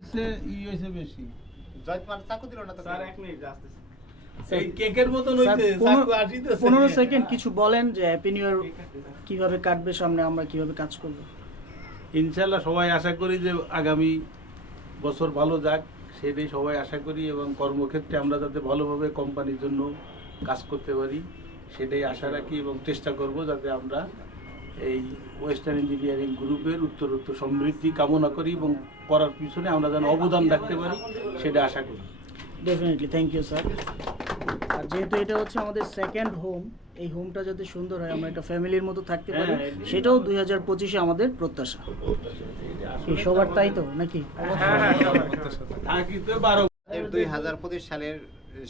সে ই হয়েছে বেশি। জয়কুমার চাকু দিল না তো স্যার এক মিনিট আসতেছে। কেকের মতন হইছে চাকু আসিতেছে পনেরো সেকেন্ড কিছু বলেন যে হ্যাপি নিউ ইয়ার কীভাবে কাটবে সামনে আমরা কীভাবে কাজ করব? ইনশাল্লাহ সবাই আশা করি যে আগামী বছর ভালো যাক সেটাই সবাই আশা করি এবং কর্মক্ষেত্রে আমরা যাতে ভালোভাবে কোম্পানির জন্য কাজ করতে পারি সেটাই আশা রাখি এবং চেষ্টা করব যাতে আমরা এই ওয়েস্টার্ন ইঞ্জিনিয়ারিং গ্রুপের উত্তরোত্তর সমৃদ্ধি কামনা করি এবং করার পিছনে আমরা যেন অবদান রাখতে পারি সেটা আশা করি। ডেফিনেটলি থ্যাংক ইউ স্যার আর যেহেতু এটা হচ্ছে আমাদের সেকেন্ড হোম এই হোমটা যাতে সুন্দর হয় আমরা একটা ফ্যামিলির মতো থাকতে পারি হ্যাঁ, সেটাও দুই হাজার পঁচিশে আমাদের প্রত্যাশা। এই সবার তাই তো নাকি? বারো দুই হাজার পঁচিশ সালের আহ,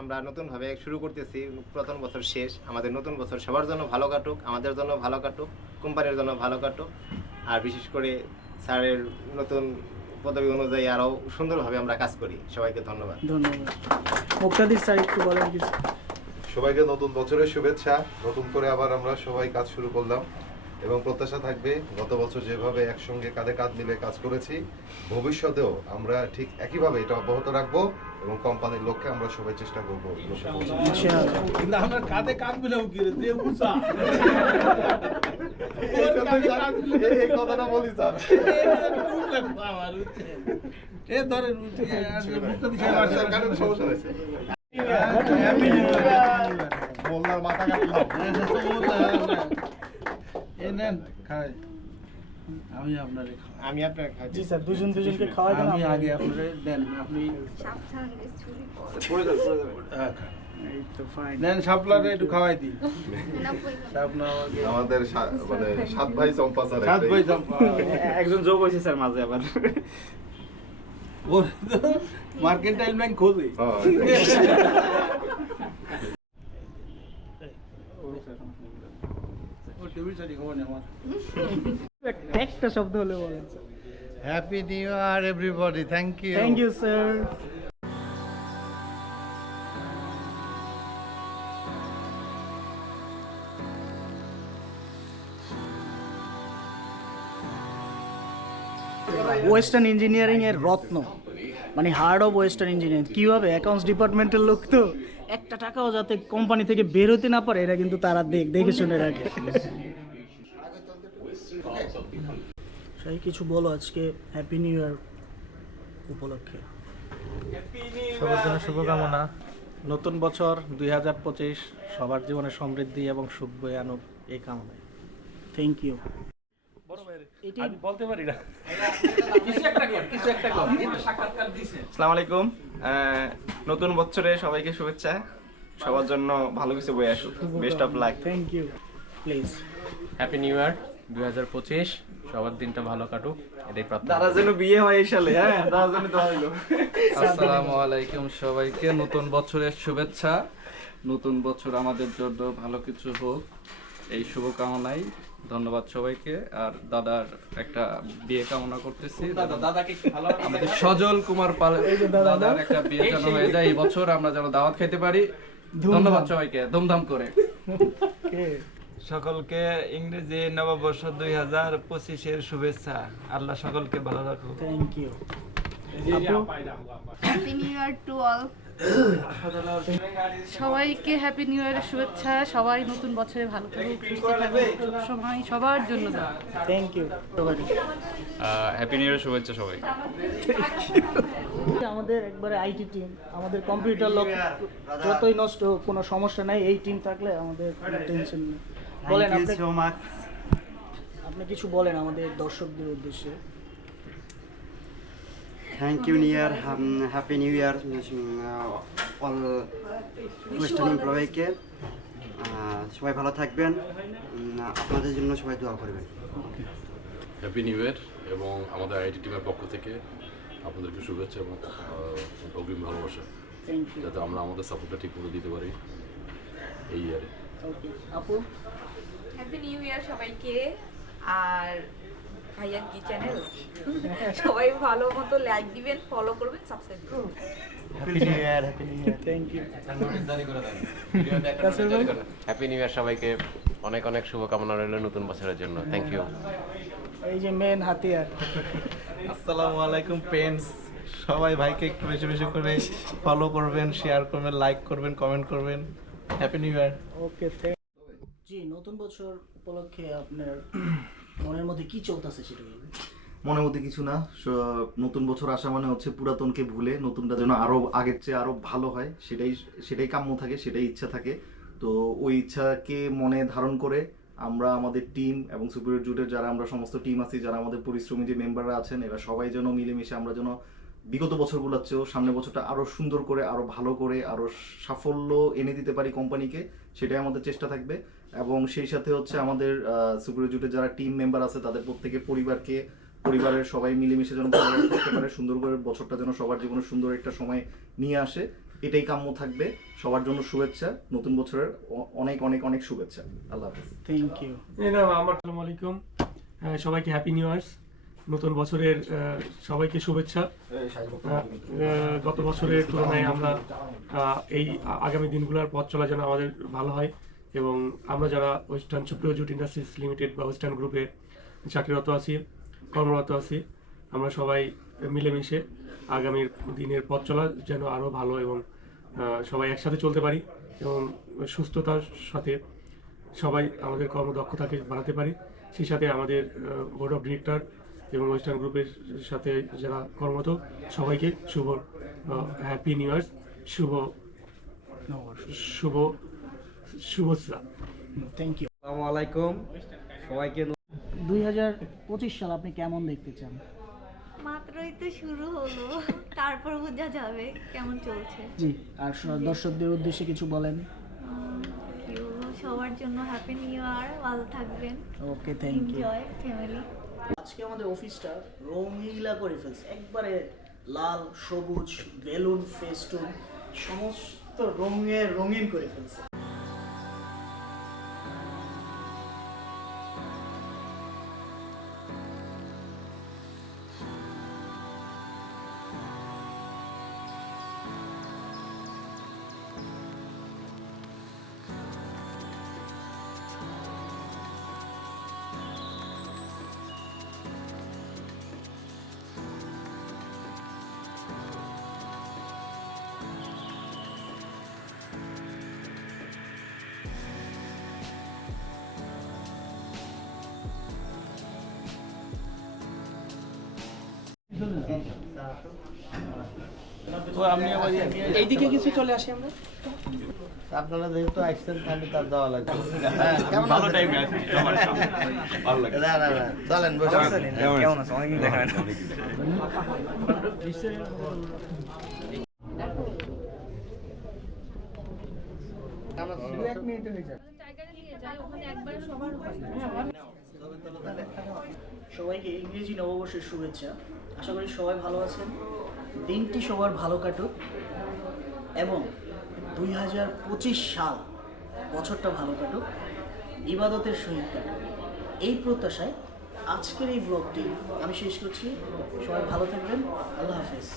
আমরা নতুনভাবে শুরু করতেছি প্রথম বছর শেষ। আমাদের নতুন বছর সবার জন্য ভালো কাটুক আমাদের জন্য ভালো কাটুক কোম্পানির জন্য ভালো কাটুক। আর বিশেষ করে স্যারের নতুন পদবি অনুযায়ী আরও সুন্দরভাবে আমরা কাজ করি। সবাইকে ধন্যবাদ। ধন্যবাদ। মুক্তাদির স্যার একটু বলেন কিছু। সবাইকে নতুন বছরের শুভেচ্ছা। নতুন করে আবার আমরা সবাই কাজ শুরু করলাম এবং প্রত্যাশা থাকবে গত বছর যেভাবে একসঙ্গে কাঁধে কাঁধ মিলে কাজ করেছি ভবিষ্যতেও আমরা ঠিক একইভাবে এটা অব্যাহত রাখব। এবং কোম্পানির লক্ষ্যে আমরা সবাই চেষ্টা করব লক্ষ্যে পৌঁছানোর। ইনশাআল্লাহ। কিন্তু আমরা কাঁধে কাঁধ মিলাম কি রে এই- এই কথাটা বলি স্যার এ ধরেন আচ্ছা, সমস্যা. মোল্লার মাথা কাটলাম হ্যাঁ। এ নেন, খাই। আমি আপনারে আমি আপনার জি স্যার দুজন দুজনকে খাওয়াই দেন আমি আগে আপনারে দেন আপনি সাবধানে ছুরি পড়ে হ্যাঁ, এই তো ফাইন নেন সাপলারে একটু খাওয়াই দিই আমাদের মানে সাত ভাই চম্পা স্যার সাত ভাই চম্পা। একজন যোগ হয়েছে স্যার মাঝে আবার। মার্কেন্টাইল ব্যাংক খোঁজে হ্যাঁ, এটাই। ও টেবিল সারি খবর নেই আমার একটা শব্দ হলে বলেন Happy New Year, everybody. Thank you. Thank you sir western engineering এর রত্ন মানে হার্ড অফ ওয়েস্টার্ন ইঞ্জিনিয়ারিং কীভাবে? অ্যাকাউন্টস ডিপার্টমেন্টের লোক তো। একটা টাকাও যাতে কোম্পানি থেকে বের হতে না পারে এটা কিন্তু তারা দেখ দেখে শুনে রাখে। সেই কিছু বলো আজকে হ্যাপি নিউ ইয়ার উপলক্ষে। সবার জন্য শুভকামনা। নতুন বছর দুই হাজার পঁচিশ সবার জীবনে সমৃদ্ধি এবং সুখ বয়ে আনুক এই কামনায়। থ্যাংক ইউ বলতে পারি না। আসসালামু আলাইকুম। নতুন বছরে সবাইকে শুভেচ্ছা। সবার জন্য ভালো কিছু বয়ে আসুক। Best of luck thank you please happy new year দুই হাজার পঁচিশ। সবার দিনটা ভালো কাটুক। এটাই প্রার্থনা। তারা যেন বিয়ে হয় এই সালে হ্যাঁ? তারা যেন তো হইল। আসসালামু আলাইকুম সবাইকে। নতুন বছরের শুভেচ্ছা। নতুন বছর আমাদের জন্য ভালো কিছু হোক। এই শুভকামনাই। ধন্যবাদ সবাইকে। আর দাদার একটা বিয়ে কামনা করতেছি। আমাদের সজল কুমার পাল দাদার একটা বিয়ে যেন হয়ে যায় এই বছর আমরা যেন দাওয়াত খাইতে পারি। ধন্যবাদ সবাইকে ধুমধাম করে। সকলকে ইংরেজি নববর্ষ দুই হাজার পঁচিশের শুভেচ্ছা। আল্লাহ সকলকে ভালো রাখুক। Thank you happy new year to all সবাইকে হ্যাপি নিউ ইয়ারের শুভেচ্ছা। সবাই নতুন বছরে ভালো থাকুক সুস্থ থাকুক সময় সবার জন্য thank you happy new year শুভেচ্ছা সবাই আমাদের একবারে আইটি টিম আমাদের কম্পিউটার লোক যতই নষ্ট হোক কোনো সমস্যা নাই। এই টিম থাকলে আমাদের টেনশন নেই। বলেন আপনি আপনি কিছু বলেন আমাদের দর্শকদের উদ্দেশ্যে। Thank you new year happy new year all western এমপ্লয়িকে সবাই ভালো থাকবেন। আপনাদের জন্য সবাই দোয়া করবেন। হ্যাপি নিউ ইয়ার এবং আমাদের আইটি টিমের পক্ষ থেকে আপনাদেরকে শুভেচ্ছা এবং অগ্রিম ভালোবাসা। যাতে আমরা আমাদের সাপোর্টটা ঠিক মতো দিতে পারি এই ইয়ারে। ওকে আপু? হ্যাপি নিউ ইয়ার সবাইকে। আর ভাইয়ার কি চ্যানেল সবাই ভালো মতো লাইক দিবেন ফলো করবেন সাবস্ক্রাইব করবেন। Happy new year happy new year thank you happy new year সবাইকে। অনেক অনেক শুভকামনা রইল নতুন বছরের জন্য। থ্যাংক ইউ এই যে মেন হাতিয়ার। আসসালামু আলাইকুম পেন্স সবাই ভাইকে একটু বেশি বেশি করে ফলো করবেন শেয়ার করবেন লাইক করবেন কমেন্ট করবেন। হ্যাপি নিউ ইয়ার ওকে জি নতুন বছর উপলক্ষে আপনার মনের মধ্যে কি চলতেছে সেটা মনের মধ্যে কিছু না নতুন বছর আসা মানে হচ্ছে পুরাতনকে ভুলে, নতুনটা যেন আরও আগের চেয়ে আরও ভালো হয়, সেটাই সেটাই কাম্য থাকে, সেটাই ইচ্ছা থাকে। তো ওই ইচ্ছাকে মনে ধারণ করে আমরা আমাদের টিম এবং সুপিরিয়র জুটের যারা আমরা সমস্ত টিম আছি, যারা আমাদের পরিশ্রমী যে মেম্বাররা আছেন, এরা সবাই যেন মিলেমিশে আমরা যেন বিগত বছরগুলোর চেয়েও সামনের বছরটা আরও সুন্দর করে আরও ভালো করে আরও সাফল্য এনে দিতে পারি কোম্পানিকে সেটাই আমাদের চেষ্টা থাকবে। এবং সেই সাথে হচ্ছে আমাদের সুপিরিয়র জুটের যারা টিম মেম্বার আছে তাদের প্রত্যেকের পরিবারকে পরিবারের সবাই মিলেমিশে যেন করতে পারে সুন্দর করে বছরটা যেন সবার জীবনে সুন্দর একটা সময় নিয়ে আসে এটাই কাম্য থাকবে। সবার জন্য শুভেচ্ছা নতুন বছরের অনেক অনেক অনেক শুভেচ্ছা। আল্লাহ হাফিজ। থ্যাংক ইউ আমার আসসালামু আলাইকুম। সবাইকে হ্যাপি নিউ ইয়ার্স নতুন বছরের সবাইকে শুভেচ্ছা। গত বছরের তুলনায় আমরা এই আগামী দিনগুলোর পথ চলা যেন আমাদের ভালো হয় এবং আমরা যারা western Supriya jute industries limited বা ওয়েস্টার্ন গ্রুপে চাকরিরত আছি, কর্মরত আছি, আমরা সবাই মিলেমিশে আগামীর দিনের পথ চলা যেন আরও ভালো এবং সবাই একসাথে চলতে পারি এবং সুস্থতার সাথে সবাই আমাদের কর্মদক্ষতাকে বাড়াতে পারি। সেই সাথে আমাদের বোর্ড অফ ডিরেক্টর এবং ওয়েস্টার্ন গ্রুপের সাথে যারা কর্মরত সবাইকে শুভ হ্যাপি নিউ ইয়ার শুভ শুভ শুভেচ্ছা থ্যাংক ইউ আসসালামু আলাইকুম। সবাইকে দুই হাজার পঁচিশ সাল আপনি কেমন দেখতে চান? মাত্রই তো শুরু হলো। তারপর বোঝা যাবে কেমন চলছে। জি আর দর্শকদের উদ্দেশ্যে কিছু বলেন। সবার জন্য হ্যাপি নিউ ইয়ার ভালো থাকবেন। Okay thank you enjoy family আজকে আমাদের অফিসটা রঙিলা করে ফেলছে। একবারে লাল, সবুজ, বেলুন, ফেস্টুন, সমস্ত রঙে রঙিন করে ফেলছে। এইদিকে কিছু চলে আসি আমরা। আপনারা যেহেতু আসছেন তাহলে তার দেওয়া লাগবে ভালো টাইমে আছি ভালো লাগে। না না না চলেন বসে কেমন আছো অনেকদিন দেখা হয় হয়ে সবাইকে ইংরেজি নববর্ষের শুভেচ্ছা। আশা করি সবাই ভালো আছেন। দিনটি সবার ভালো কাটুক এবং দুই হাজার পঁচিশ সাল বছরটা ভালো কাটুক, ইবাদতের সহিত কাটুক। এই প্রত্যাশায় আজকের এই ব্লগটি আমি শেষ করছি। সবাই ভালো থাকবেন। আল্লাহ হাফেজ।